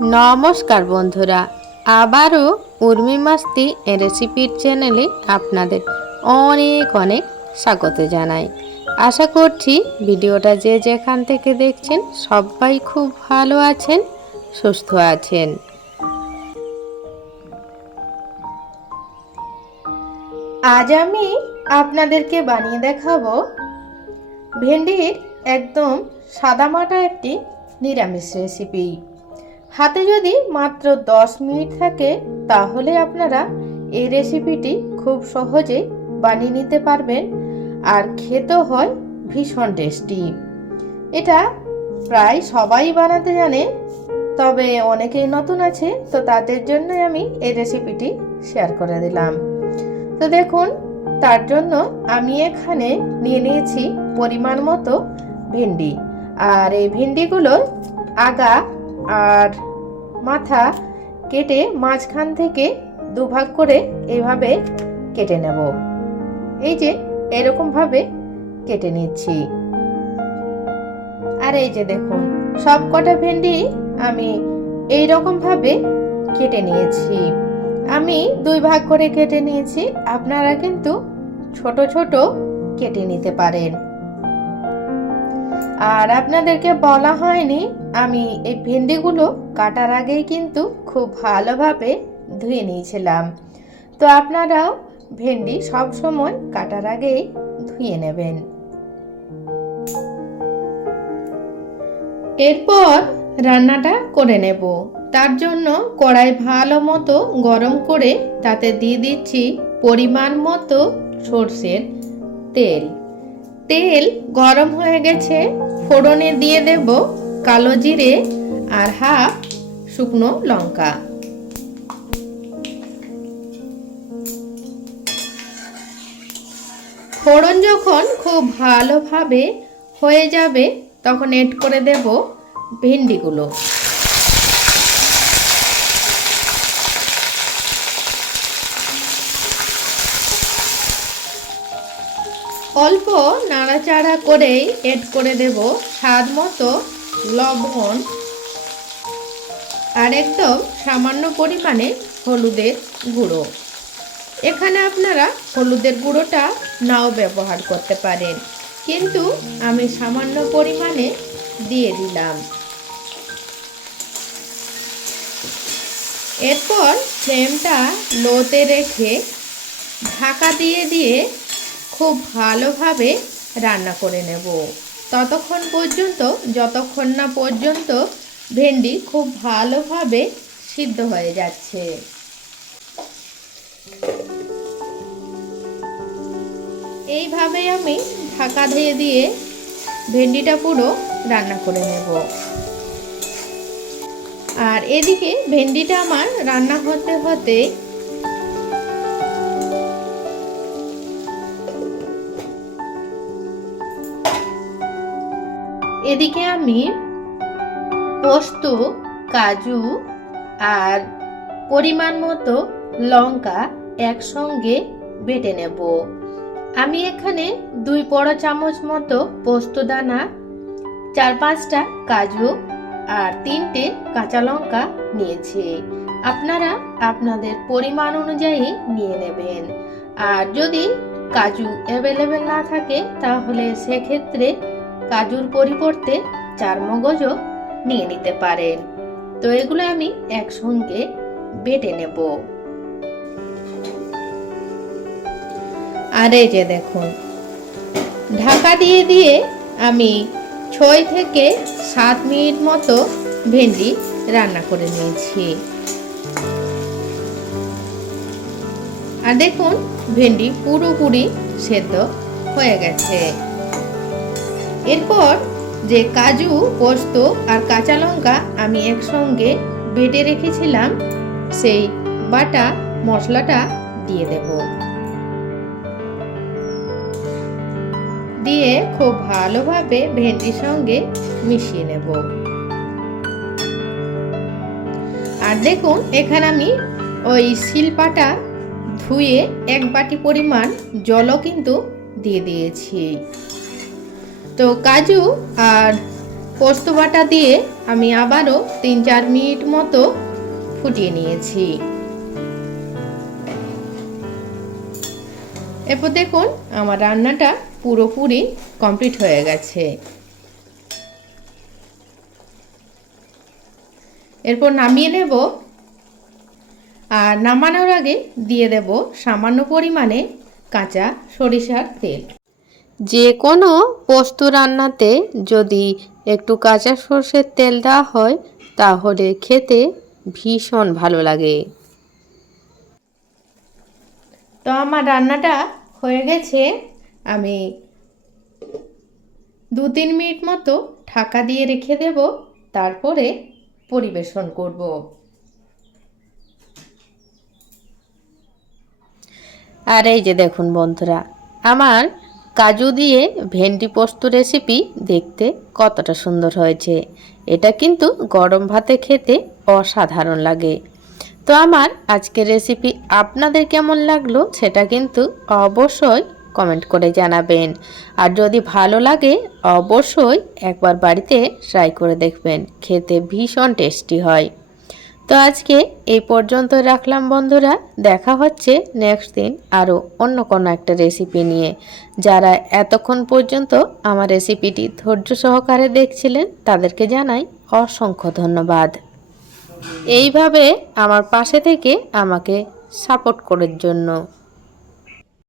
নমস্কার বন্ধুরা, আবারও উর্মি মাস্তি রেসিপির চ্যানেলে আপনাদের অনেক অনেক স্বাগত জানাই। আশা করছি ভিডিওটা যে যেখান থেকে দেখছেন সবাই খুব ভালো আছেন, সুস্থ আছেন। আজ আমি আপনাদেরকে বানিয়ে দেখাবো ভেন্ডির একদম সাদামাটা একটি নিরামিষ রেসিপি হাতে যদি মাত্র দশ মিনিট থাকে, তাহলে আপনারা এই রেসিপিটি খুব সহজে বানিয়ে নিতে পারবেন আর খেতে হয় ভীষণ টেস্টি এটা প্রায় সবাই বানাতে জানে, তবে অনেকেই নতুন আছে, তো তাদের জন্য আমি এই রেসিপিটি শেয়ার করে দিলাম। তো দেখুন, তার জন্য আমি এখানে নিয়ে নিয়েছি পরিমাণ মতো ভেন্ডি। আর এই ভেন্ডিগুলোর আগা আর মাথা কেটে মাঝখান থেকে দুভাগ করে এইভাবে কেটে নেব। এই যে এরকম ভাবে কেটে নিচ্ছি। আর এই যে দেখুন সব কটা ভেন্ডি আমি এই ভাবে কেটে নিয়েছি। আমি দুই ভাগ করে কেটে নিয়েছি, আপনারা কিন্তু ছোট ছোট কেটে নিতে পারেন। আর আপনাদেরকে বলা হয়নি, আমি এই ভেন্ডিগুলো কাটার আগেই কিন্তু খুব ভালোভাবে ধুয়ে নিয়েছিলাম। তো আপনারাও ভেন্ডি সব সময় কাটার আগেই ধুয়ে নেবেন। এরপর রান্নাটা করে নেব। তার জন্য কড়াই ভালো মতো গরম করে তাতে দিয়ে দিচ্ছি পরিমাণ মতো সর্ষের তেল। তেল গরম হয়ে গেছে, ফোড়নে দিয়ে দেব কালো জিরে আর হাফ শুকনো লঙ্কা। ফোড়ন যখন খুব ভালোভাবে হয়ে যাবে, তখন এড করে দেব ভেন্ডিগুলো। অল্প নাড়াচাড়া করেই এড করে দেব স্বাদ মতো লবণ আর একদম সামান্য পরিমাণে হলুদের গুঁড়ো। এখানে আপনারা হলুদের গুঁড়োটা নাও ব্যবহার করতে পারেন। কিন্তু আমি সামান্য পরিমাণে দিয়ে দিলাম। এরপর ফ্লেমটা লোতে রেখে ঢাকা দিয়ে দিয়ে খুব ভালোভাবে রান্না করে নেব। ততক্ষণ পর্যন্ত, যতক্ষণ না পর্যন্ত ভেন্ডি খুব ভালোভাবে সিদ্ধ হয়ে যাচ্ছে। এইভাবে আমি ঢাকা দিয়ে দিয়ে ভেন্ডিটা পুরো রান্না করে নেব। আর এদিকে ভেন্ডিটা আমার রান্না হতে হতে এদিকে আমি পোস্ত, কাজু আর পরিমাণ মতো লঙ্কা একসঙ্গে বেটে নেব। আমি এখানে দুই বড় চামচ মতো পোস্ত দানা, চার পাঁচটা কাজু আর তিনটে কাঁচা লঙ্কা নিয়েছি। আপনারা আপনাদের পরিমাণ অনুযায়ী নিয়ে নেবেন। আর যদি কাজু অ্যাভেলেবেল না থাকে, তাহলে সেক্ষেত্রে কাজুর পরিবর্তে চার মগজও নিয়ে নিতে পারেন। তো এগুলো আমি একসঙ্গে বেটে নেব। আর এই যে দেখুন, ঢাকা দিয়ে দিয়ে আমি ছয় থেকে সাত মিনিট মতো ভেন্ডি রান্না করে নিয়েছি। আর দেখুন, ভেন্ডি পুরোপুরি সেদ্ধ হয়ে গেছে। এরপর যে কাজু, পোস্ত আর কাঁচা লঙ্কা আমি একসঙ্গে বেটে রেখেছিলাম, সেই বাটা মশলাটা দিয়ে দেব। দিয়ে খুব ভালোভাবে ভেন্ডির সঙ্গে মিশিয়ে নেব। আর দেখুন, এখানে আমি ওই শিলপাটা ধুয়ে এক বাটি পরিমাণ জলও কিন্তু দিয়ে দিয়েছি। তো কাজু আর পোস্ত বাটা দিয়ে আমি আবারও তিন চার মিনিট মতো ফুটিয়ে নিয়েছি। এরপর দেখুন আমার রান্নাটা পুরোপুরি কমপ্লিট হয়ে গেছে। এরপর নামিয়ে নেব আর নামানোর আগে দিয়ে দেব সামান্য পরিমাণে কাঁচা সরিষার তেল। যে কোনো পোস্ত রান্নাতে যদি একটু কাঁচা সর্ষের তেল দেওয়া হয়, তাহলে খেতে ভীষণ ভালো লাগে। তো আমার রান্নাটা হয়ে গেছে। আমি দু তিন মিনিট মতো ঢাকা দিয়ে রেখে দেব, তারপরে পরিবেশন করব। আর এই যে দেখুন বন্ধুরা, আমার কাজু দিয়ে ভেন্ডি পোস্ত রেসিপি দেখতে কতটা সুন্দর হয়েছে। এটা কিন্তু গরম ভাতে খেতে অসাধারণ লাগে। তো আমার আজকের রেসিপি আপনাদের কেমন লাগল সেটা কিন্তু অবশ্যই কমেন্ট করে জানাবেন। আর যদি ভালো লাগে, অবশ্যই একবার বাড়িতে ট্রাই করে দেখবেন। খেতে ভীষণ টেস্টি হয়। তো আজকে এই পর্যন্ত রাখলাম বন্ধুরা। দেখা হচ্ছে নেক্সট দিন আরও অন্য কোনো একটা রেসিপি নিয়ে। যারা এতক্ষণ পর্যন্ত আমার রেসিপিটি ধৈর্য সহকারে দেখছিলেন, তাদেরকে জানাই অসংখ্য ধন্যবাদ। এইভাবে আমার পাশে থেকে আমাকে সাপোর্ট করার জন্য।